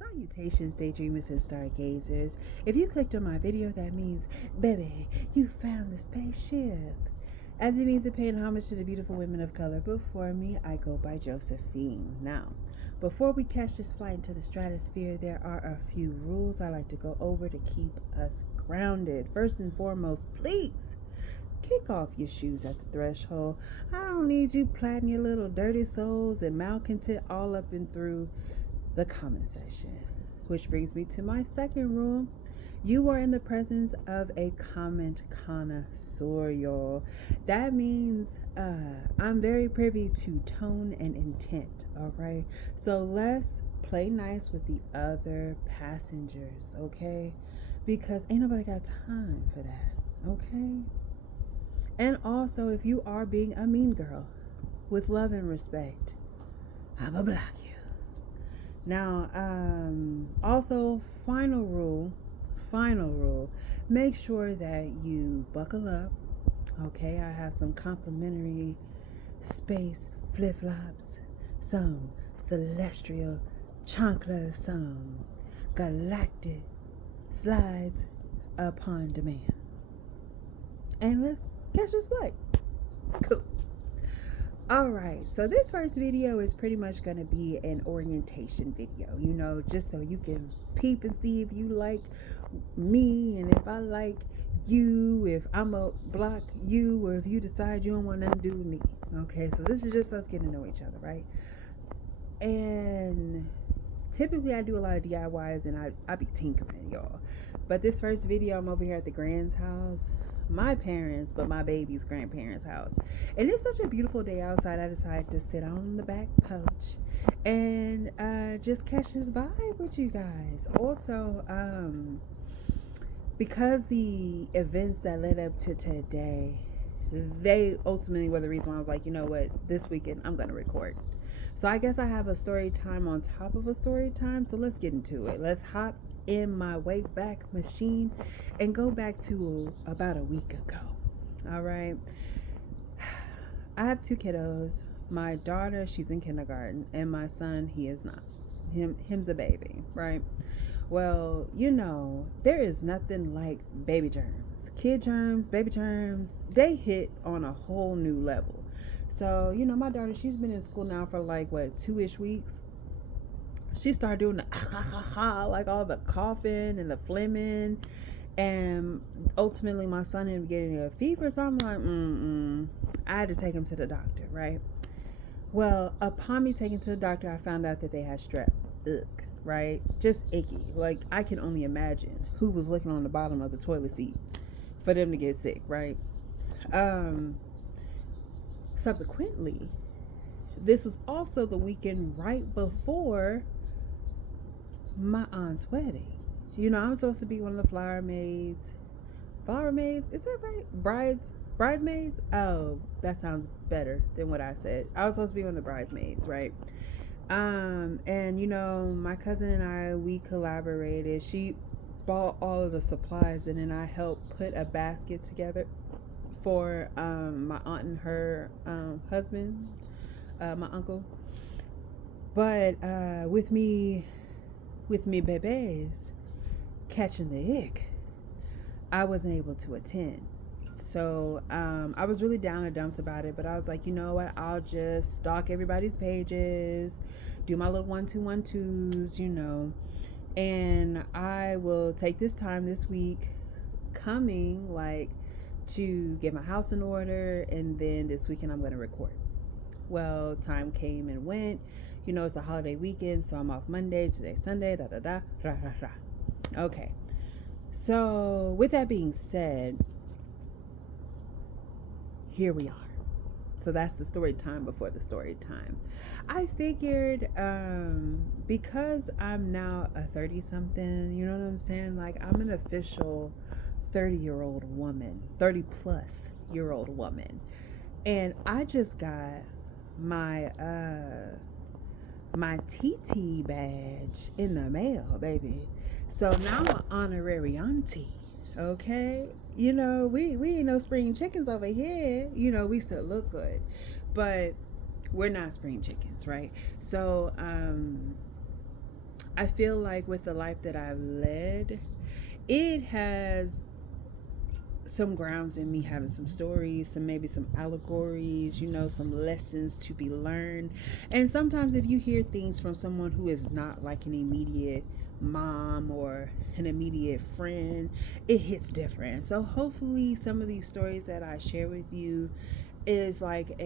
Salutations, daydreamers and stargazers. If you clicked on my video, that means, baby, you found the spaceship. As it means to paying homage to the beautiful women of color before me, I go by Josephine. Now, before we catch this flight into the stratosphere, there are a few rules I like to go over to keep us grounded. First and foremost, please kick off your shoes at the threshold. I don't need you plaiting your little dirty souls and malcontent all up and through the comment section. Which brings me to my second rule. You are in the presence of a comment connoisseur, y'all. That means I'm very privy to tone and intent, all right? So let's play nice with the other passengers, okay? Because ain't nobody got time for that, okay? And also, if you are being a mean girl, with love and respect, I'ma block you. Now, also, final rule, make sure that you buckle up, okay? I have some complimentary space flip-flops, some celestial chanclas, some galactic slides upon demand. And let's catch this flight. Cool. Alright, so this first video is pretty much going to be an orientation video, you know, just so you can peep and see if you like me and if I like you, if I'm a block you, or if you decide you don't want nothing to do with me. Okay, so this is just us getting to know each other, right? And typically I do a lot of DIYs and I be tinkering, y'all. But this first video, I'm over here at the Grand's house. My parents, but my baby's grandparents' house. And it's such a beautiful day outside, I decided to sit on the back porch and just catch this vibe with you guys. Also, because the events that led up to today, they ultimately were the reason why I was like, you know what, this weekend I'm gonna record. So I guess I have a story time on top of a story time, so let's get into it. Let's hop in my way back machine and go back to about a week ago. All right, I have two kiddos. My daughter, she's in kindergarten, and my son, he is not. Him's a baby, right? Well, you know, there is nothing like baby germs. Kid germs, baby germs, they hit on a whole new level. So, you know, my daughter, she's been in school now for like, what, 2-ish weeks. She started doing the like all the coughing and the phlegming, and ultimately my son ended up getting a fever. So I'm like, I had to take him to the doctor, right? Well, upon me taking to the doctor, I found out that they had strep. Ugh, right? Just icky. Like, I can only imagine who was looking on the bottom of the toilet seat for them to get sick, right? Subsequently, this was also the weekend right before my aunt's wedding. You know, I'm supposed to be one of the flower maids, is that right? Bridesmaids. Oh, that sounds better than what I said. I was supposed to be one of the bridesmaids, right? And you know, my cousin and I, we collaborated. She bought all of the supplies, and then I helped put a basket together for my aunt and her husband, my uncle. But with me bebes catching the ick, I wasn't able to attend. So I was really down in the dumps about it, but I was like, you know what, I'll just stalk everybody's pages, do my little 1-2-1-2s, you know, and I will take this time this week coming, like, to get my house in order, and then this weekend I'm going to record. Well, time came and went. You know, it's a holiday weekend, so I'm off Monday, today's Sunday, Okay. So, with that being said, here we are. So that's the story time before the story time. I figured, because I'm now a 30-something, you know what I'm saying? Like, I'm an official 30-year-old woman, 30-plus-year-old woman. And I just got my TT badge in the mail, baby. So now I'm an honorary auntie, okay? You know, we ain't no spring chickens over here. You know, we still look good, but we're not spring chickens, right? So I feel like with the life that I've led, it has some grounds in me having some stories, maybe some allegories, some lessons to be learned. And sometimes if you hear things from someone who is not like an immediate mom or an immediate friend, it hits different. So hopefully some of these stories that I share with you is like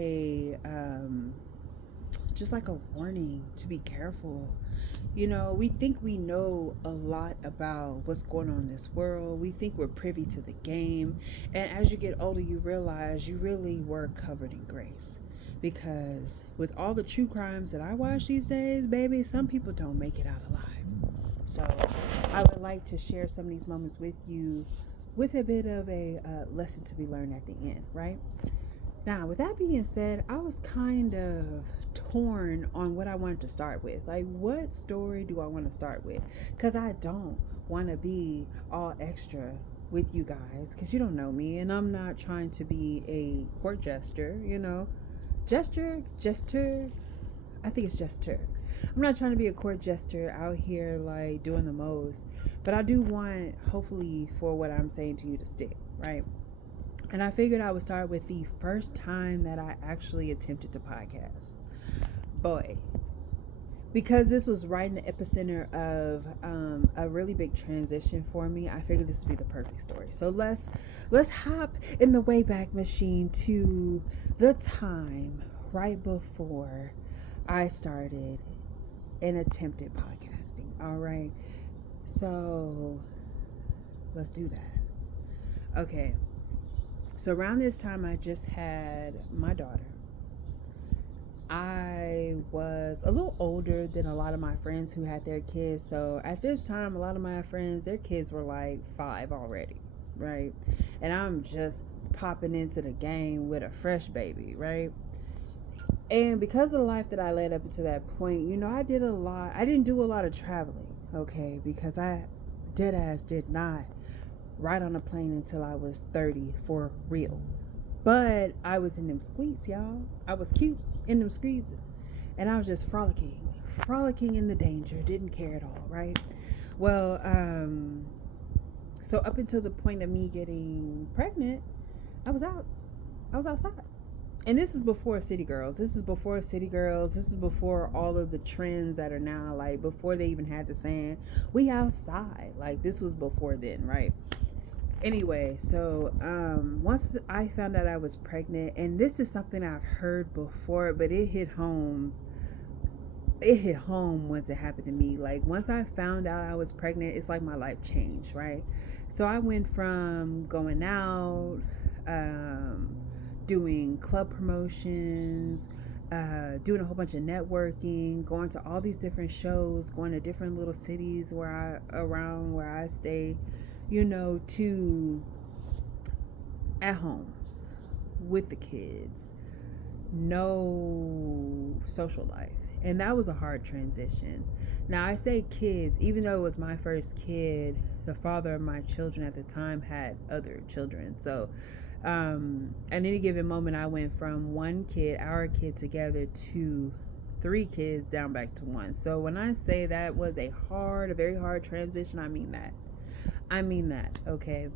just like a warning to be careful. We think we know a lot about what's going on in this world. We think we're privy to the game. And as you get older, you realize you really were covered in grace. Because with all the true crimes that I watch these days, baby, some people don't make it out alive. So I would like to share some of these moments with you with a bit of a lesson to be learned at the end, right? Now, with that being said, I was kind of torn on what I wanted to start with. Like, what story do I want to start with? Because I don't want to be all extra with you guys, because you don't know me, and I'm not trying to be a court jester, Jester? I think it's jester. I'm not trying to be a court jester out here, like, doing the most. But I do want, hopefully, for what I'm saying to you to stick, right? And I figured I would start with the first time that I actually attempted to podcast. Boy, because this was right in the epicenter of a really big transition for me, I figured this would be the perfect story. So let's hop in the Wayback Machine to the time right before I started and attempted podcasting. All right, so let's do that. Okay. So around this time, I just had my daughter. I was a little older than a lot of my friends who had their kids. So at this time, a lot of my friends, their kids were like 5 already, right? And I'm just popping into the game with a fresh baby, right? And because of the life that I led up to that point, I did a lot. I didn't do a lot of traveling, okay? Because I did not ride on a plane until I was 30 for real. But I was in them streets, y'all. I was cute in them streets. And I was just frolicking in the danger. Didn't care at all, right? Well, so up until the point of me getting pregnant, I was outside. And this is before City Girls. This is before all of the trends that are now, like, before they even had the saying, we outside. Like, this was before then, right? Anyway, so once I found out I was pregnant, and this is something I've heard before, but it hit home once it happened to me. Like, once I found out I was pregnant, it's like my life changed, right? So I went from going out, doing club promotions, doing a whole bunch of networking, going to all these different shows, going to different little cities where I stay, to at home with the kids, no social life. And that was a hard transition. Now, I say kids, even though it was my first kid, the father of my children at the time had other children. So at any given moment, I went from our kid together, to 3 kids down back to 1. So when I say that was a very hard transition, I mean that, okay?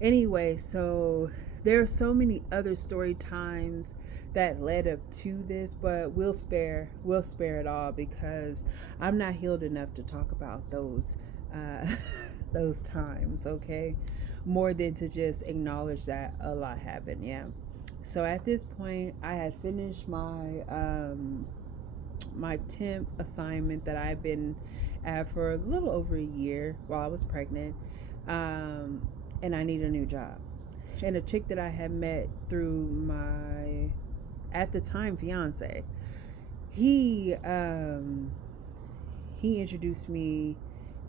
Anyway, so there are so many other story times that led up to this, but we'll spare it all, because I'm not healed enough to talk about those times, okay? More than to just acknowledge that a lot happened, yeah. So at this point, I had finished my temp assignment that I've been at for a little over a year while I was pregnant. And I need a new job. And a chick that I had met through my, at the time, fiance, he introduced me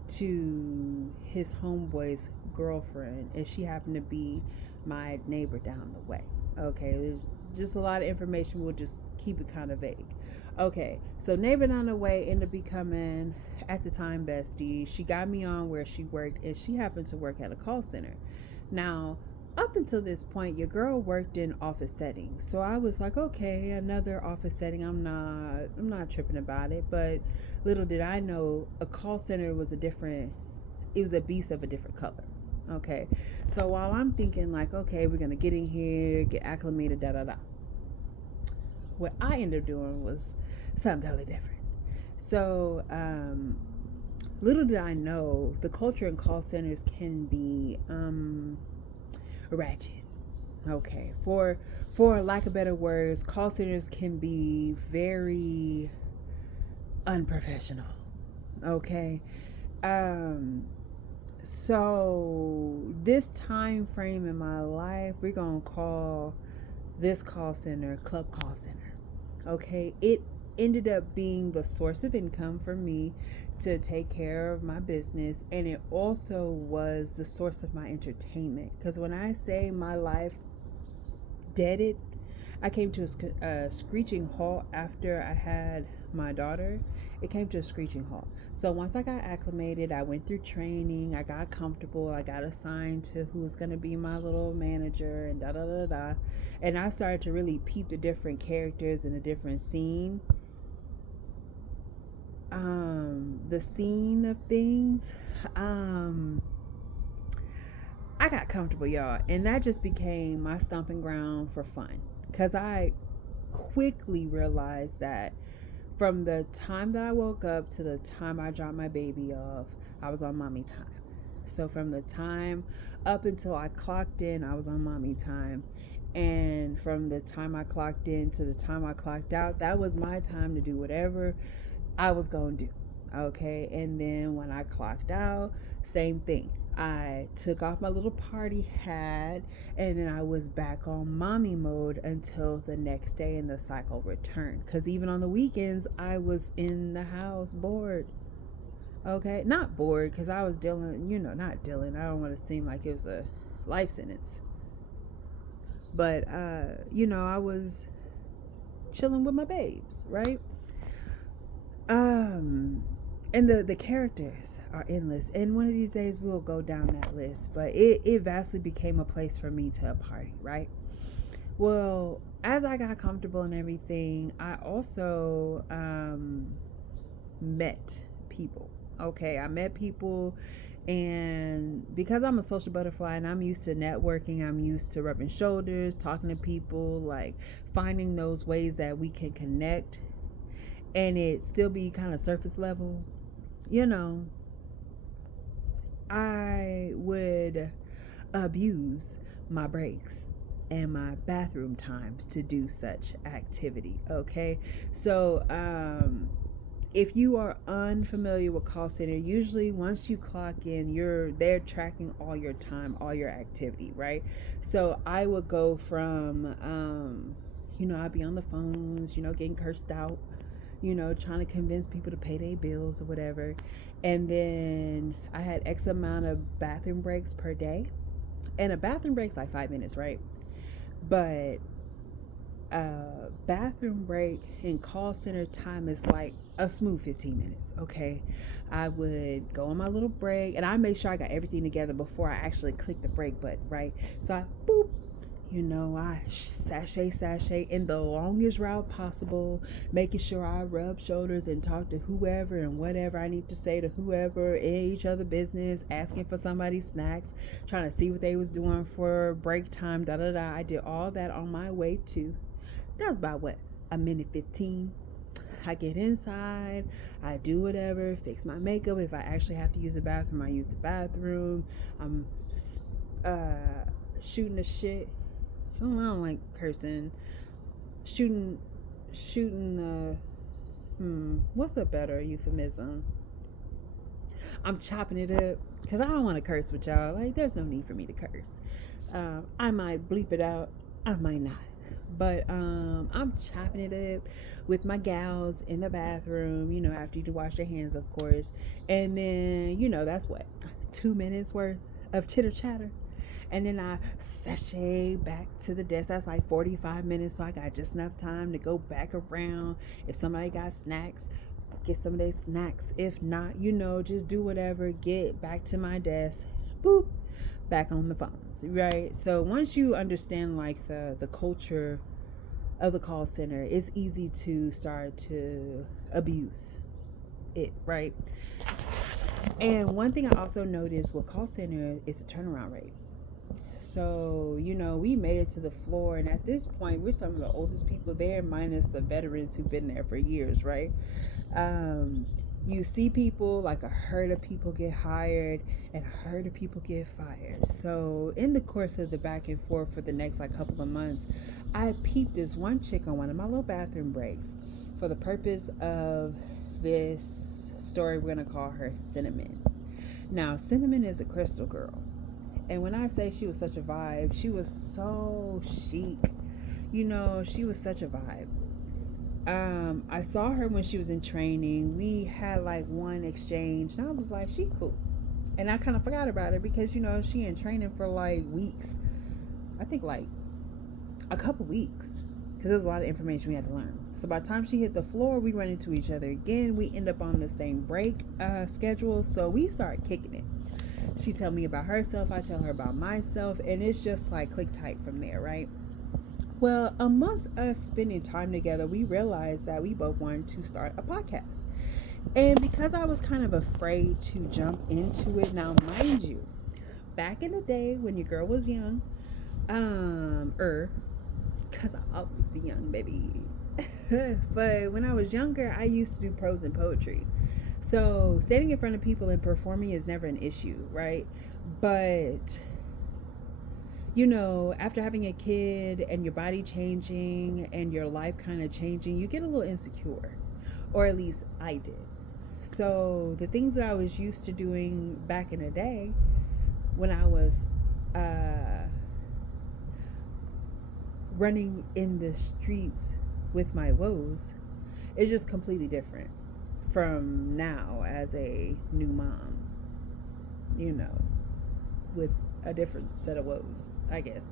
to his homeboy's girlfriend, and she happened to be my neighbor down the way. Okay, there's just a lot of information. We'll just keep it kind of vague. Okay, so neighbor down the way ended up becoming, at the time, bestie. She got me on where she worked, and she happened to work at a call center. Now, up until this point, your girl worked in office settings. So I was like, okay, another office setting. I'm not tripping about it. But little did I know, a call center was it was a beast of a different color. Okay. So while I'm thinking like, okay, we're going to get in here, get acclimated, da da da. What I ended up doing was something totally different. So, little did I know, the culture in call centers can be ratchet. Okay, for lack of better words, call centers can be very unprofessional. Okay, so this time frame in my life, we're gonna call this call center Club Call Center. Okay, it ended up being the source of income for me to take care of my business, and it also was the source of my entertainment. Because when I say my life deaded, I came to a screeching halt after I had my daughter. It came to a screeching halt. So once I got acclimated, I went through training, I got comfortable, I got assigned to who's going to be my little manager and da da da da. And I started to really peep the different characters in a different scene. The scene of things. I got comfortable, y'all, and that just became my stomping ground for fun. Because I quickly realized that from the time that I woke up to the time I dropped my baby off, I was on mommy time. So from the time up until I clocked in, I was on mommy time. And from the time I clocked in to the time I clocked out, that was my time to do whatever I was going to do. Okay. And then when I clocked out, same thing. I took off my little party hat, and then I was back on mommy mode until the next day and the cycle returned. Because even on the weekends, I was in the house bored. Okay, not bored because I was dealing, not dealing. I don't want to seem like it was a life sentence. But, I was chilling with my babes, right? And the characters are endless, and one of these days we'll go down that list, but it vastly became a place for me to party, right? Well, as I got comfortable and everything, I also met people. Okay, I met people, and because I'm a social butterfly and I'm used to networking, I'm used to rubbing shoulders, talking to people, like finding those ways that we can connect and it still be kind of surface level. I would abuse my breaks and my bathroom times to do such activity. Okay, so if you are unfamiliar with call center, usually once you clock in, they're tracking all your time, all your activity, right? So I would go from I'd be on the phones, getting cursed out, trying to convince people to pay their bills or whatever. And then I had X amount of bathroom breaks per day. And a bathroom break's like 5 minutes, right? But bathroom break in call center time is like a smooth 15 minutes, okay? I would go on my little break, and I made sure I got everything together before I actually click the break button, right? So I boop, I sashay in the longest route possible, making sure I rub shoulders and talk to whoever and whatever I need to say to whoever, in each other business, asking for somebody's snacks, trying to see what they was doing for break time, da da da. I did all that on my way to. That was about a minute 15. I get inside, I do whatever, fix my makeup. If I actually have to use the bathroom, I use the bathroom. I'm shooting the shit. Oh, I don't like cursing. Shooting the what's a better euphemism? I'm chopping it up because I don't want to curse with y'all. Like, there's no need for me to curse. I might bleep it out, I might not. But I'm chopping it up with my gals in the bathroom, after you wash your hands, of course. And then, that's 2 minutes worth of chitter chatter. And then I sashay back to the desk. That's like 45 minutes, so I got just enough time to go back around. If somebody got snacks, get some of their snacks. If not, just do whatever. Get back to my desk. Boop. back on the phones, right? So once you understand like the culture of the call center, it's easy to start to abuse it, right? And one thing I also noticed with call center is the turnaround rate. So, we made it to the floor, and at this point, we're some of the oldest people there, minus the veterans who've been there for years, right? You see people, like a herd of people get hired and a herd of people get fired. So, in the course of the back and forth for the next like couple of months, I peeped this one chick on one of my little bathroom breaks for the purpose of this story. We're going to call her Cinnamon. Now, Cinnamon is a crystal girl. And when I say she was such a vibe, she was so chic. She was such a vibe. I saw her when she was in training. We had like one exchange, and I was like, she cool. And I kind of forgot about her because, she in training for like weeks. I think like a couple weeks, because there's a lot of information we had to learn. So by the time she hit the floor, we run into each other again. We end up on the same break schedule. So we start kicking it. She tell me about herself, I tell her about myself, and it's just like click tight from there, right? Well, amongst us spending time together, we realized that we both wanted to start a podcast. And because I was kind of afraid to jump into it, now mind you, back in the day when your girl was young, because I always be young, baby. But when I was younger, I used to do prose and poetry. So standing in front of people and performing is never an issue, right? But, after having a kid and your body changing and your life kind of changing, you get a little insecure, or at least I did. So the things that I was used to doing back in the day when I was running in the streets with my woes is just completely different from now as a new mom, with a different set of woes, I guess.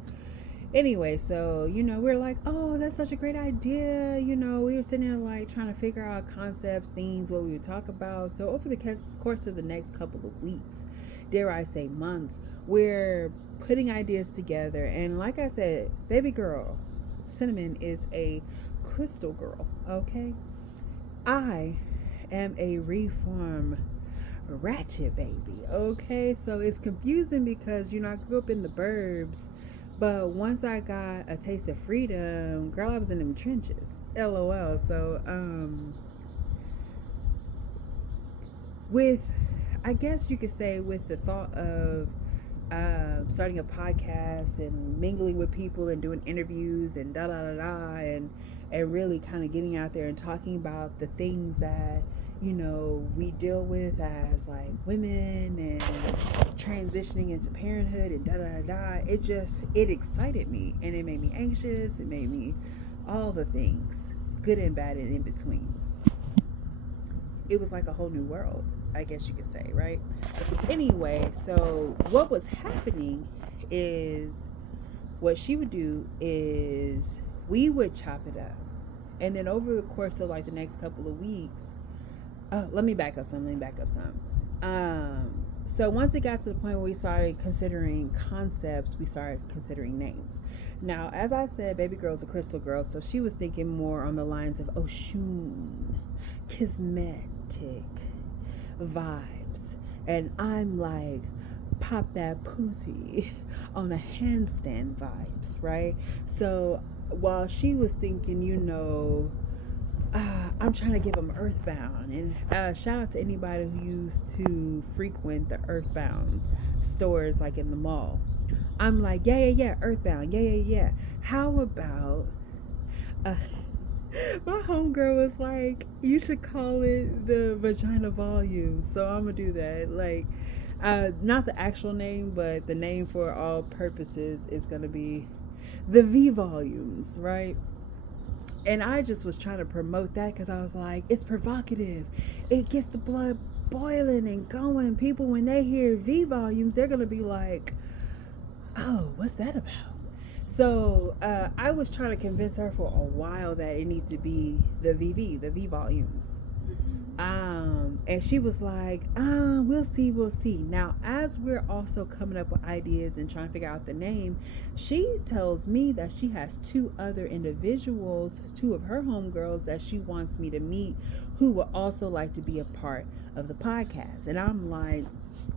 Anyway, so, we're like, oh, that's such a great idea. We were sitting there like trying to figure out concepts, things, what we would talk about. So over the course of the next couple of weeks, dare I say months, we're putting ideas together. And like I said, baby girl, Cinnamon is a crystal girl, okay? I am a reform ratchet baby, okay? So it's confusing because I grew up in the burbs, but once I got a taste of freedom, girl, I was in them trenches, LOL. So with, I guess you could say, with the thought of starting a podcast and mingling with people and doing interviews and and really kind of getting out there and talking about the things that we deal with as like women and transitioning into parenthood and it excited me, and it made me anxious. It made me all the things, good and bad and in between. It was like a whole new world, I guess you could say, right? Anyway, so what was happening is, what she would do is we would chop it up, and then over the course of like the next couple of weeks, let me back up some. So once it got to the point where we started considering concepts, we started considering names. Now, as I said, baby girl's a crystal girl, so she was thinking more on the lines of Oshun, kismetic vibes, and I'm like, pop that pussy on a handstand vibes, right? So while she was thinking, I'm trying to give them Earthbound, and shout out to anybody who used to frequent the Earthbound stores like in the mall. I'm like, yeah, Earthbound, yeah. How about my homegirl was like, you should call it the Vagina Volume. So I'm gonna do that. Like, not the actual name, but the name for all purposes is gonna be the V Volumes, right? And I just was trying to promote that because I was like, it's provocative. It gets the blood boiling and going. People, when they hear V Volumes, they're going to be like, oh, what's that about? So I was trying to convince her for a while that it needs to be the V Volumes. And she was like, we'll see. Now, as we're also coming up with ideas and trying to figure out the name, she tells me that she has two other individuals, two of her homegirls that she wants me to meet, who would also like to be a part of the podcast. And I'm like,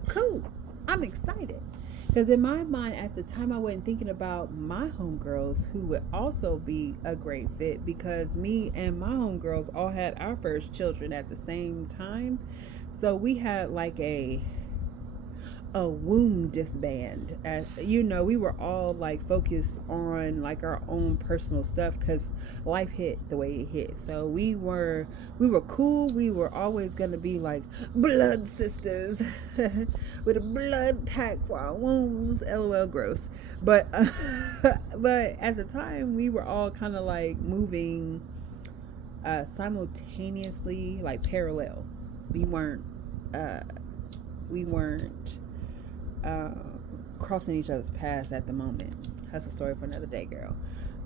cool, I'm excited. Because in my mind, at the time, I wasn't thinking about my homegirls who would also be a great fit, because me and my homegirls all had our first children at the same time. So we had like a womb disband. We were all like focused on like our own personal stuff, because life hit the way it hit. So we were cool. We were always gonna be like blood sisters with a blood pact for our wombs. LOL, gross. But but at the time, we were all kind of like moving simultaneously, like parallel. We weren't crossing each other's paths at the moment. That's a story for another day, girl.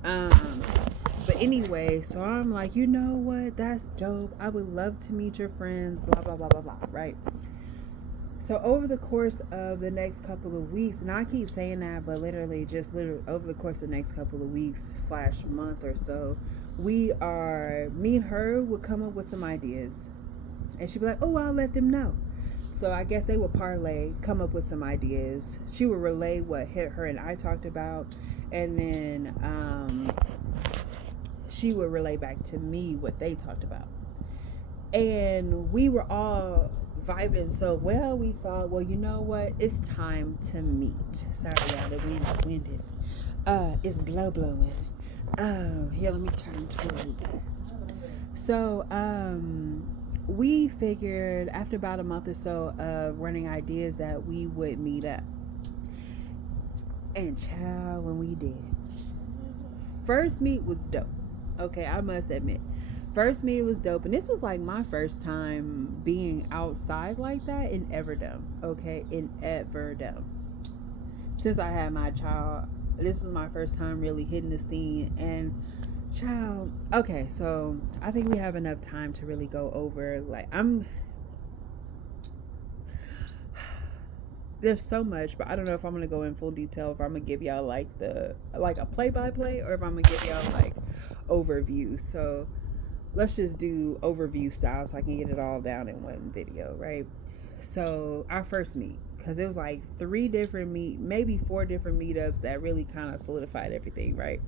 But anyway, so I'm like, you know what? That's dope. I would love to meet your friends, blah, blah, blah, blah, blah, right? So over the course of the next couple of weeks, and I keep saying that, but literally over the course of the next couple of weeks / month or so, me and her would come up with some ideas. And she'd be like, oh, I'll let them know. So I guess they would come up with some ideas. She would relay what her and I talked about, and then she would relay back to me what they talked about. And we were all vibing so well, we thought, well, you know what? It's time to meet. Sorry, y'all, the wind is winded. It's blowing. Here, let me turn towards. So, we figured after about a month or so of running ideas that we would meet up. And child, when we did, first meet was dope. Okay, I must admit, first meet was dope. And this was like my first time being outside like that in Everdom. Okay, in Everdom. Since I had my child, this was my first time really hitting the scene. And child, okay, so I think we have enough time to really go over, like, there's so much, but I don't know if I'm gonna go in full detail, if I'm gonna give y'all like a play-by-play, or if I'm gonna give y'all like overview. So let's just do overview style so I can get it all down in one video, right? So our first meet, because it was like 3 different maybe 4 different meetups that really kind of solidified everything, right?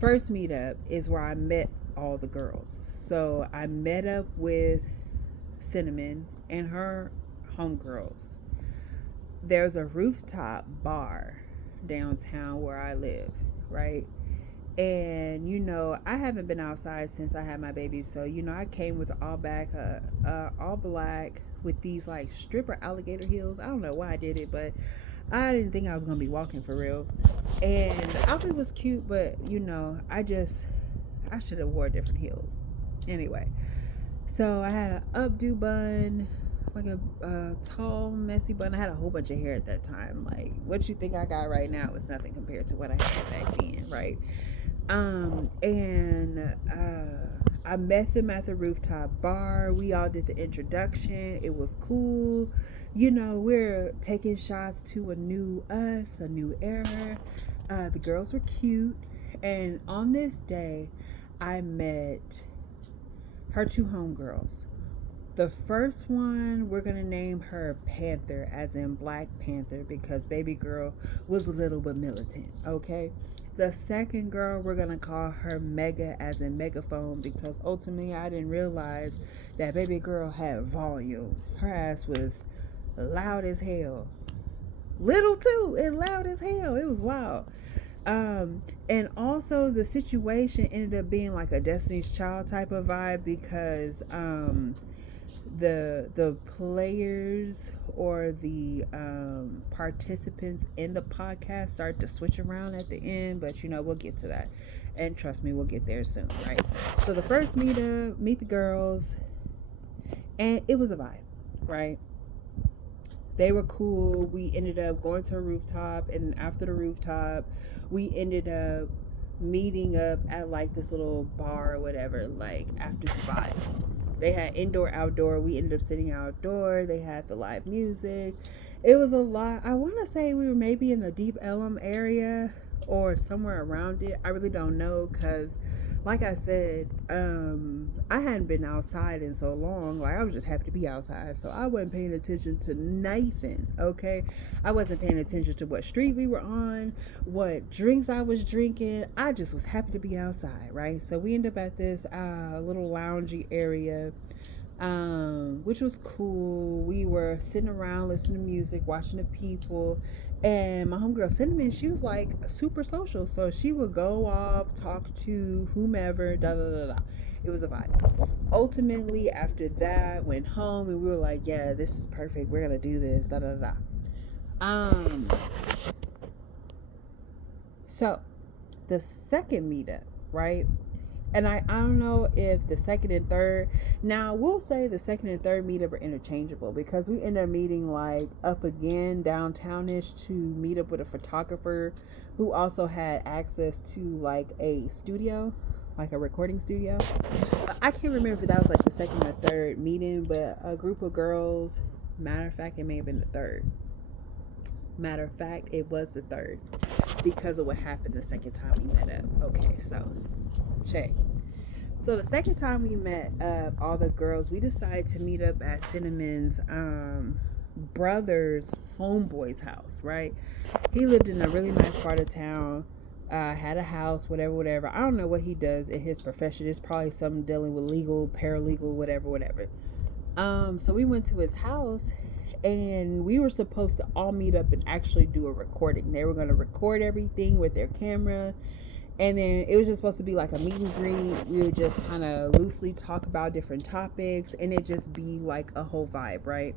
First meetup is where I met all the girls. So I met up with Cinnamon and her homegirls. There's a rooftop bar downtown where I live, right? And I haven't been outside since I had my baby, so I came with all black with these like stripper alligator heels. I don't know why I did it, but I didn't think I was gonna be walking for real. And the outfit was cute, but I should have wore different heels. Anyway, so I had an updo bun, like a tall, messy bun. I had a whole bunch of hair at that time. Like, what you think I got right now is nothing compared to what I had back then, right? I met them at the rooftop bar. We all did the introduction. It was cool. We're taking shots to a new us, a new era. The girls were cute. And on this day, I met her 2 homegirls. The first one, we're going to name her Panther, as in Black Panther, because baby girl was a little bit militant, okay? The second girl, we're going to call her Mega, as in megaphone, because ultimately I didn't realize that baby girl had volume. Her ass was loud as hell. Little too, and loud as hell. It was wild. And also the situation ended up being like a Destiny's Child type of vibe, because the players or the participants in the podcast start to switch around at the end, but we'll get to that, and trust me, we'll get there soon, right? So the first meet the girls, and it was a vibe, right? They were cool. We ended up going to a rooftop, and after the rooftop, we ended up meeting up at like this little bar or whatever, like after spot. They had indoor, outdoor. We ended up sitting outdoor. They had the live music. It was a lot. I want to say we were maybe in the Deep Ellum area or somewhere around it. I really don't know because, like I said, I hadn't been outside in so long. Like, I was just happy to be outside, so I wasn't paying attention to nothing. Okay, I wasn't paying attention to what street we were on, what drinks I was drinking. I just was happy to be outside, right? So we ended up at this little loungy area, which was cool. We were sitting around listening to music, watching the people, and my homegirl Cinnamon, she was like super social, so she would go off, talk to whomever, da da da da. It was a vibe. Ultimately, after that, went home and we were like, yeah, this is perfect. We're gonna do this, da da da. So the second meetup, right? And I don't know if the second and third, now we'll say the second and third meetup are interchangeable because we end up meeting like up again downtownish to meet up with a photographer who also had access to like a studio, like a recording studio. I can't remember if that was like the second or third meeting, but a group of girls, matter of fact, it may have been the third. Matter of fact, it was the third because of what happened the second time we met up. Okay, so check. So the second time we met up, all the girls, we decided to meet up at Cinnamon's brother's homeboy's house, right? He lived in a really nice part of town, had a house, whatever. I don't know what he does in his profession. It's probably something dealing with legal, paralegal, whatever. So we went to his house and we were supposed to all meet up and actually do a recording. They were going to record everything with their camera. And then it was just supposed to be like a meet and greet. We would just kind of loosely talk about different topics and it just be like a whole vibe, right?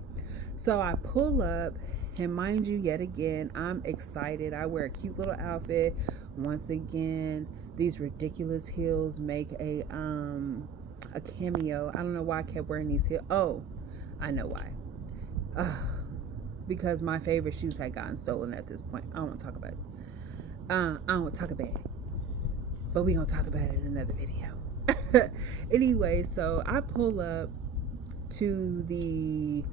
So I pull up, and mind you, yet again, I'm excited. I wear a cute little outfit. Once again, these ridiculous heels make a cameo. I don't know why I kept wearing these heels. Oh, I know why. Because my favorite shoes had gotten stolen at this point. I don't want to talk about it. I don't want to talk about it. But we're going to talk about it in another video. Anyway, so I pull up to the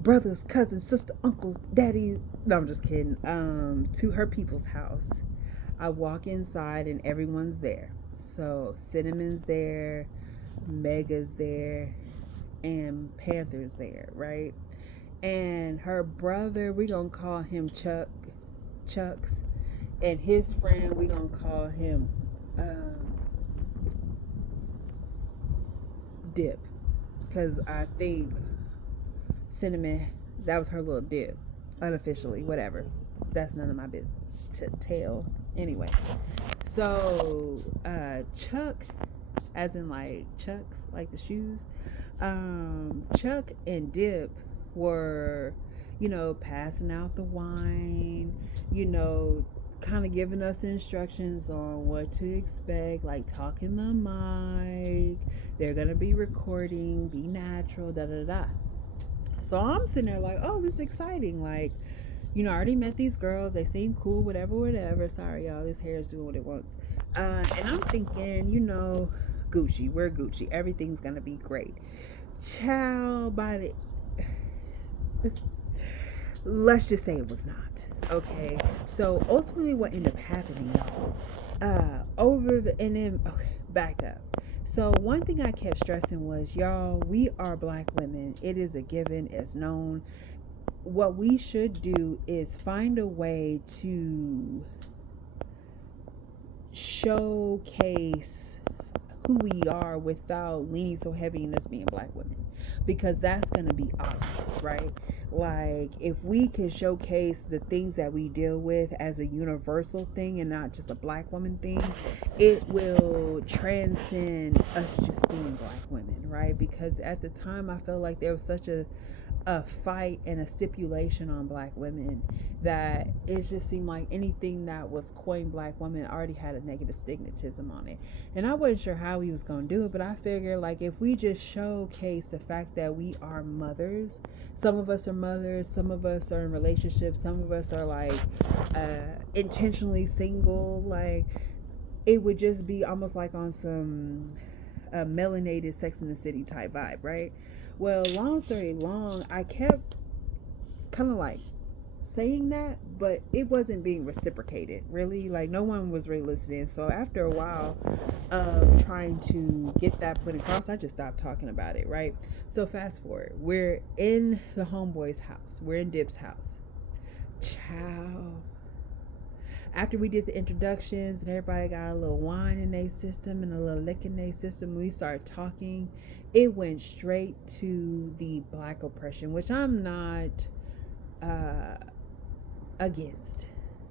brothers, cousins, sister, uncles, daddies. No, I'm just kidding. To her people's house. I walk inside and everyone's there. So Cinnamon's there, Mega's there, and Panther's there, right? And her brother, we're going to call him Chucks. And his friend, we're going to call him Dip, because I think Cinnamon, that was her little dip, unofficially, whatever. That's none of my business to tell. Anyway, so Chuck, as in like Chucks, like the shoes, Chuck and Dip were, passing out the wine, kind of giving us instructions on what to expect, like talking the mic, they're gonna be recording, be natural, da da da. So I'm sitting there like, oh, this is exciting. Like, I already met these girls, they seem cool, whatever. Sorry y'all, this hair is doing what it wants. And I'm thinking, Gucci, we're Gucci, everything's gonna be great. Child, by the let's just say it was not. Okay, so ultimately what ended up happening, back up. So one thing I kept stressing was, y'all, we are black women. It is a given, it's known. What we should do is find a way to showcase who we are without leaning so heavy in us being black women, because that's going to be obvious, right? Like, if we can showcase the things that we deal with as a universal thing and not just a black woman thing, it will transcend us just being black women, right? Because at the time I felt like there was such a fight and a stipulation on black women that it just seemed like anything that was coined black woman already had a negative stigmatism on it. And I wasn't sure how he was going to do it, but I figured, like, if we just showcase the fact that we are mothers, some of us are mothers, some of us are in relationships, some of us are like intentionally single, like, it would just be almost like on some a melanated Sex in the City type vibe, right? Well, long story long, I kept kind of like saying that, but it wasn't being reciprocated, really. Like, no one was really listening. So after a while of trying to get that point across, I just stopped talking about it, right? So fast forward, we're in the homeboy's house, we're in Dip's house. Ciao. After we did the introductions and everybody got a little wine in their system and a little lick in their system, we started talking. It went straight to the Black oppression, which I'm not against.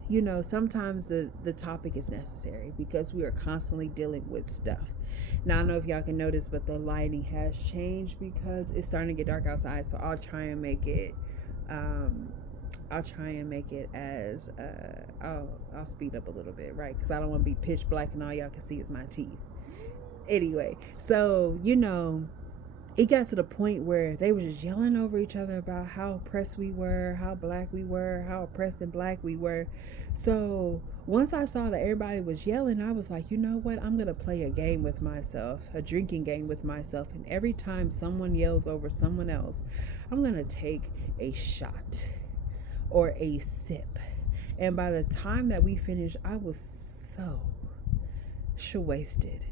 You know, sometimes the topic is necessary because we are constantly dealing with stuff. Now, I don't know if y'all can notice, but the lighting has changed because it's starting to get dark outside. So I'll try and make it as I'll speed up a little bit, right? Because I don't want to be pitch black and all y'all can see is my teeth. Anyway, so, you know, it got to the point where they were just yelling over each other about how oppressed we were, how black we were, how oppressed and black we were. So once I saw that everybody was yelling, I was like, you know what? I'm going to play a game with myself, a drinking game with myself. And every time someone yells over someone else, I'm going to take a shot or a sip. And by the time that we finished, I was so wasted.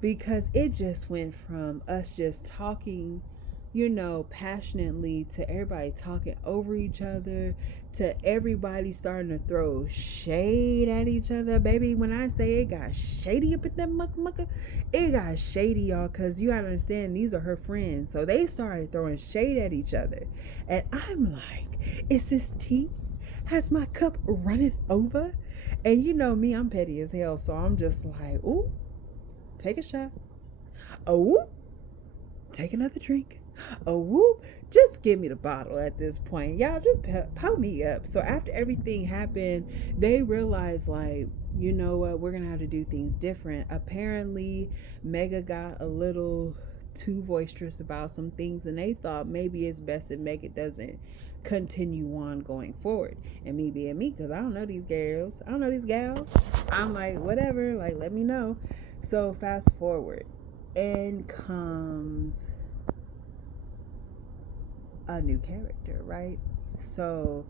Because it just went from us just talking, you know, passionately to everybody talking over each other, to everybody starting to throw shade at each other. Baby, when I say it got shady up in that mucka, it got shady, y'all, because you gotta understand, these are her friends. So they started throwing shade at each other. And I'm like, is this tea? Has my cup runneth over? And you know me, I'm petty as hell. So I'm just like, ooh. Take a shot. Oh, whoop. Take another drink. Oh, whoop. Just give me the bottle at this point. Y'all just pull me up. So after everything happened, they realized, like, you know what? We're going to have to do things different. Apparently, Mega got a little too boisterous about some things, and they thought maybe it's best if Mega doesn't continue on going forward. And me being me, because I don't know these girls. I don't know these gals. I'm like, whatever. Like, let me know. So fast forward, in comes a new character, right? So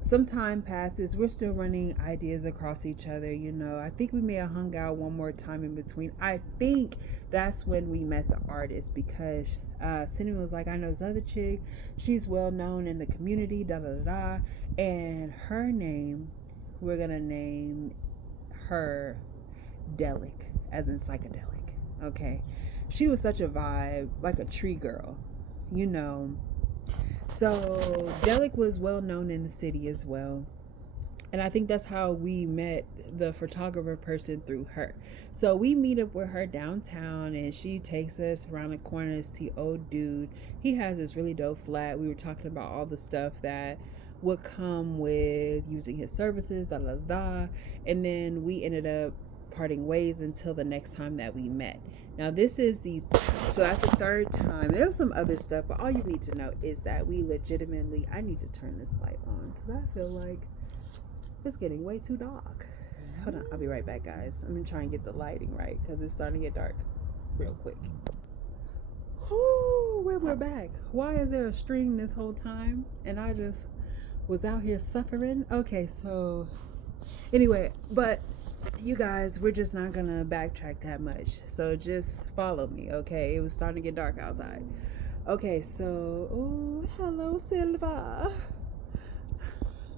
some time passes. We're still running ideas across each other, you know. I think we may have hung out one more time in between. I think that's when we met the artist, because Cinnamon was like, I know this other chick. She's well known in the community, da-da-da-da. And her name, we're going to name her Delic, as in psychedelic. Okay, she was such a vibe, like a tree girl, you know. So Delic was well known in the city as well, and I think that's how we met the photographer person, through her. So we meet up with her downtown, and she takes us around the corner to see old dude. He has this really dope flat. We were talking about all the stuff that would come with using his services, da da da, and then we ended up parting ways until the next time that we met. Now this is so that's the third time. There was some other stuff, but all you need to know is that we legitimately, I need to turn this light on because I feel like it's getting way too dark. Hold on, I'll be right back, guys. I'm gonna try and get the lighting right because it's starting to get dark real quick. Whoo, we're back. Why is there a string this whole time and I just was out here suffering? Okay, so anyway, but you guys, we're just not gonna backtrack that much, so just follow me, okay? It was starting to get dark outside. Okay, so, oh, hello Silva.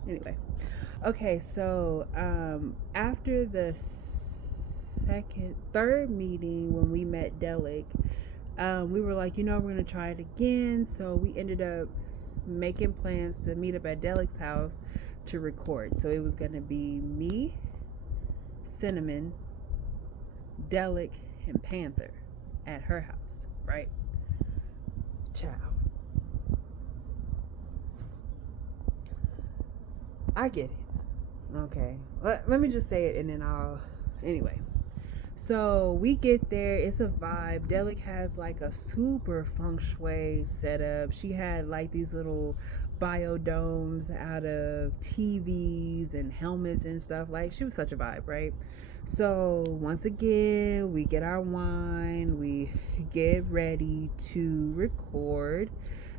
Anyway, okay, so after the third meeting, when we met Delic, we were like, you know, we're gonna try it again. So we ended up making plans to meet up at Delic's house to record. So it was gonna be me, Cinnamon, Delic, and Panther at her house, right? Ciao. I get it. Okay. Let me just say it and then anyway. So we get there, it's a vibe. Delic has like a super feng shui setup. She had like these little biodomes out of TVs and helmets and stuff. Like, she was such a vibe, right? So once again, we get our wine, we get ready to record.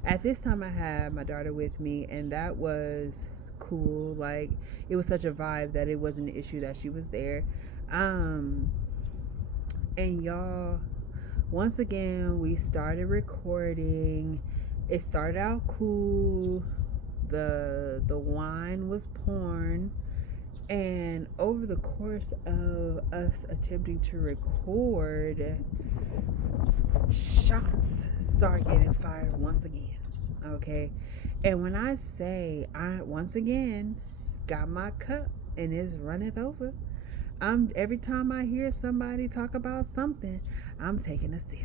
At this time, I had my daughter with me, and that was cool. Like, it was such a vibe that it wasn't an issue that she was there. And y'all, once again, we started recording. It started out cool. The wine was pouring, and over the course of us attempting to record, shots start getting fired once again. Okay, and when I say I once again got my cup and it's runneth over, every time I hear somebody talk about something, I'm taking a sip.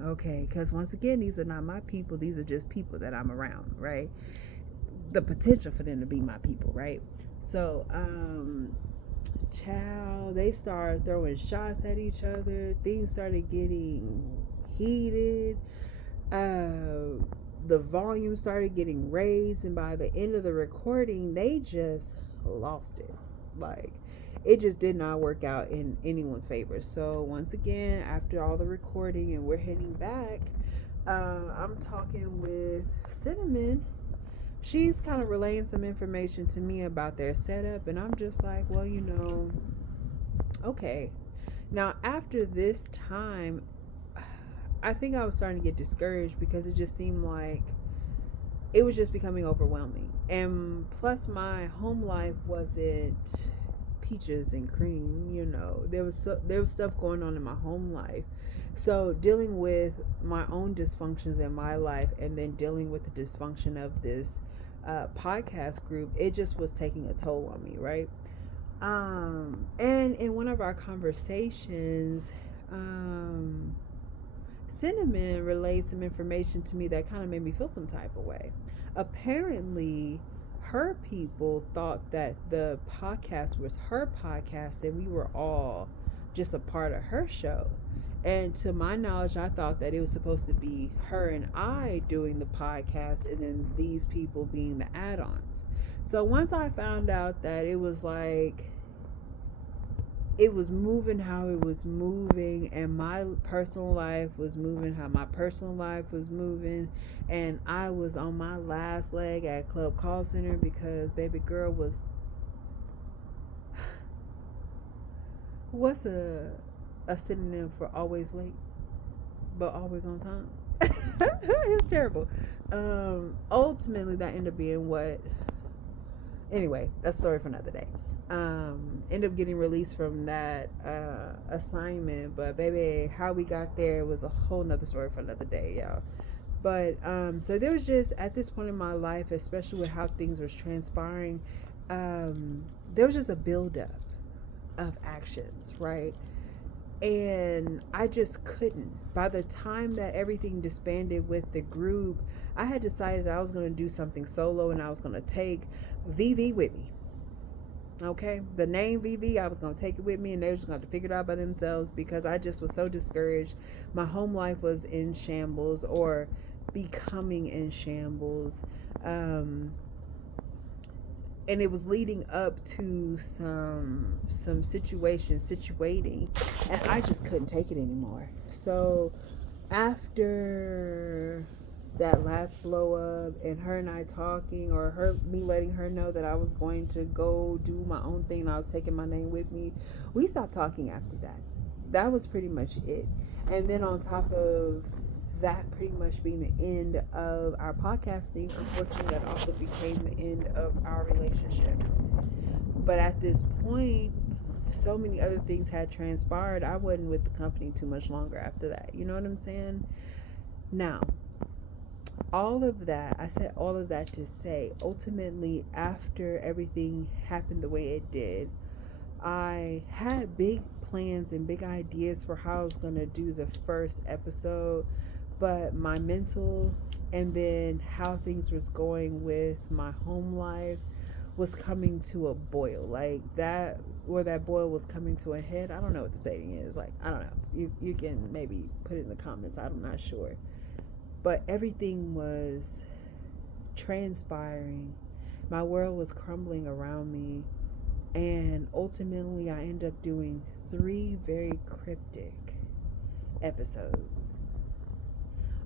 Okay, because once again, these are not my people. These are just people that I'm around, right? The potential for them to be my people, right? So, child, they started throwing shots at each other. Things started getting heated. The volume started getting raised, and by the end of the recording, they just lost it. Like, it just did not work out in anyone's favor. So once again, after all the recording and we're heading back, I'm talking with Cinnamon. She's kind of relaying some information to me about their setup, and I'm just like, well, okay. Now, after this time, I think I was starting to get discouraged because it just seemed like it was just becoming overwhelming. And plus, my home life wasn't peaches and cream. There was stuff going on in my home life. So dealing with my own dysfunctions in my life, and then dealing with the dysfunction of this podcast group, it just was taking a toll on me, right? And in one of our conversations, Cinnamon relayed some information to me that kind of made me feel some type of way. Apparently, her people thought that the podcast was her podcast and we were all just a part of her show. And to my knowledge, I thought that it was supposed to be her and I doing the podcast, and then these people being the add-ons. So once I found out that it was like, it was moving how it was moving, and my personal life was moving how my personal life was moving, and I was on my last leg at Club Call Center because baby girl was, what's a synonym for always late but always on time? It's terrible. Ultimately that ended up being what, anyway, that's a story for another day. End up getting released from that assignment, but baby, how we got there was a whole nother story for another day, y'all. But so there was just, at this point in my life, especially with how things was transpiring, there was just a buildup of actions, right? And I just couldn't. By the time that everything disbanded with the group, I had decided that I was going to do something solo, and I was going to take VV with me. Okay, the name VV, I was going to take it with me, and they were just going to figure it out by themselves because I just was so discouraged. My home life was in shambles, or becoming in shambles. And it was leading up to some situating, and I just couldn't take it anymore. So after that last blow up and her and I talking, or me letting her know that I was going to go do my own thing and I was taking my name with me, we stopped talking after that. That was pretty much it. And then on top of that pretty much being the end of our podcasting, unfortunately that also became the end of our relationship. But at this point, so many other things had transpired. I wasn't with the company too much longer after that. You know what I'm saying? Now, all of that, I said all of that to say, ultimately, after everything happened the way it did, I had big plans and big ideas for how I was going to do the first episode, but my mental and then how things was going with my home life was coming to a boil, like that, or that boil was coming to a head. I don't know what the saying is. Like, I don't know. You can maybe put it in the comments. I'm not sure. But everything was transpiring. My world was crumbling around me. And ultimately, I end up doing 3 very cryptic episodes,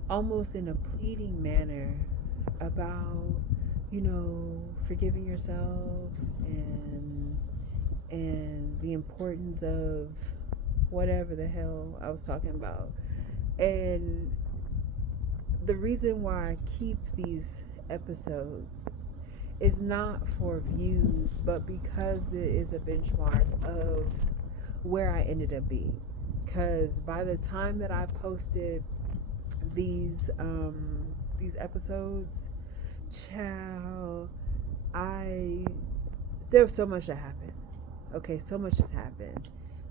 almost in a pleading manner, about, forgiving yourself and the importance of whatever the hell I was talking about. And the reason why I keep these episodes is not for views, but because there is a benchmark of where I ended up being. Because by the time that I posted these episodes, child, there was so much that happened. Okay, so much has happened.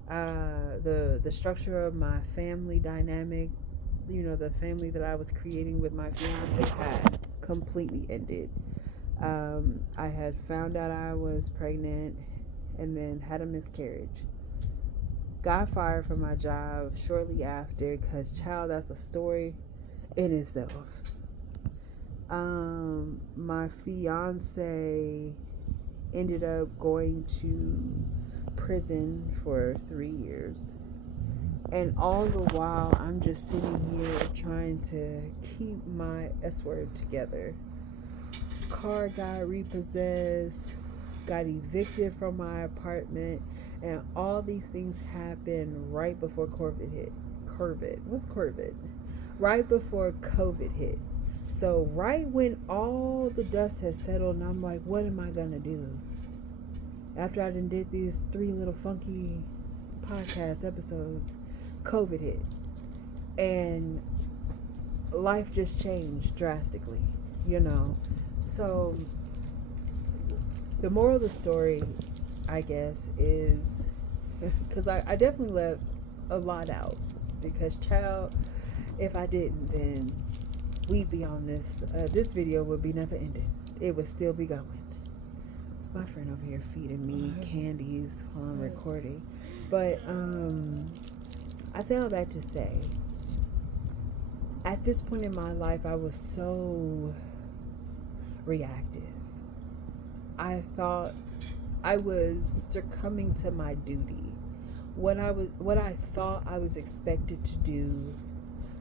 The structure of my family dynamic, the family that I was creating with my fiance had completely ended. I had found out I was pregnant and then had a miscarriage. Got fired from my job shortly after, because, child, that's a story in itself. My fiance ended up going to prison for 3 years. And all the while, I'm just sitting here trying to keep my S-word together. Car got repossessed, got evicted from my apartment, and all these things happened right before COVID hit. What's COVID? Right before COVID hit. So right when all the dust has settled, and I'm like, what am I gonna do? After I done did these 3 little funky podcast episodes, COVID hit. And life just changed drastically, So the moral of the story, I guess, is, because I definitely left a lot out, because, child, if I didn't, then we'd be on this video would be never ending. It would still be going. My friend over here feeding me candies while I'm recording. But I say all that to say, at this point in my life, I was so reactive. I thought I was succumbing to my duty. What I thought I was expected to do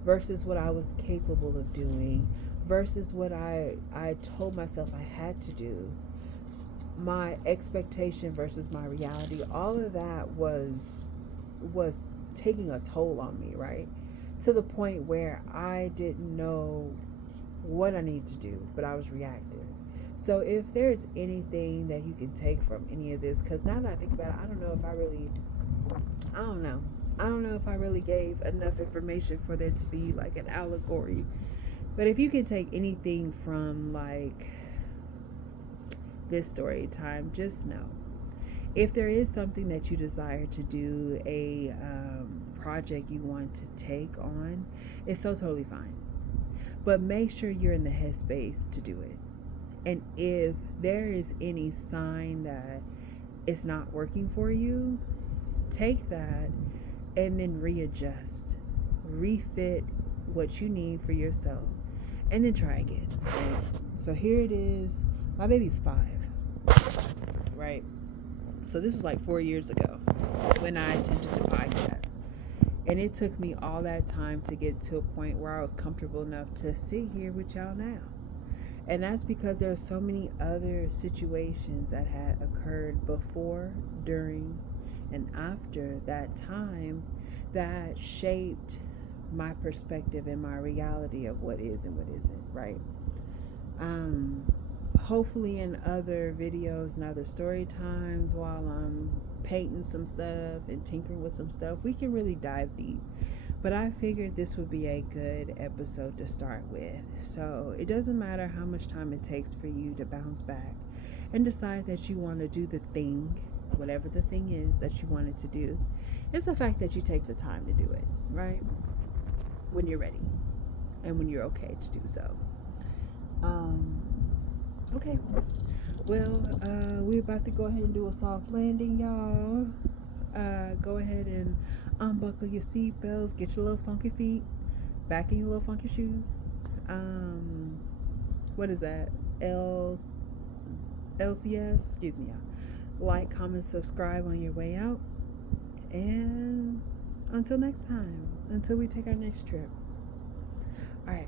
versus what I was capable of doing versus what I told myself I had to do. My expectation versus my reality, all of that was taking a toll on me, right? To the point where I didn't know what I need to do, but I was reactive. So if there's anything that you can take from any of this, because now that I think about it, I don't know if I really gave enough information for there to be like an allegory. But if you can take anything from like this story time, just know, if there is something that you desire to do, a project you want to take on, it's so totally fine. But make sure you're in the headspace to do it. And if there is any sign that it's not working for you, take that and then readjust, refit what you need for yourself, and then try again. Right? So here it is. My baby's 5, right? So this was like 4 years ago when I attempted to podcast. And it took me all that time to get to a point where I was comfortable enough to sit here with y'all now. And that's because there are so many other situations that had occurred before, during, and after that time that shaped my perspective and my reality of what is and what isn't, right? Hopefully in other videos and other story times, while I'm painting some stuff and tinkering with some stuff, we can really dive deep. But I figured this would be a good episode to start with. So it doesn't matter how much time it takes for you to bounce back and decide that you want to do the thing, whatever the thing is that you wanted to do. It's the fact that you take the time to do it, right? When you're ready and when you're okay to do so. Okay. Well, we're about to go ahead and do a soft landing, y'all. Go ahead and unbuckle your seatbelts, get your little funky feet back in your little funky shoes. What is that? LCS? Excuse me, y'all. Like, comment, subscribe on your way out. And until next time, until we take our next trip. All right.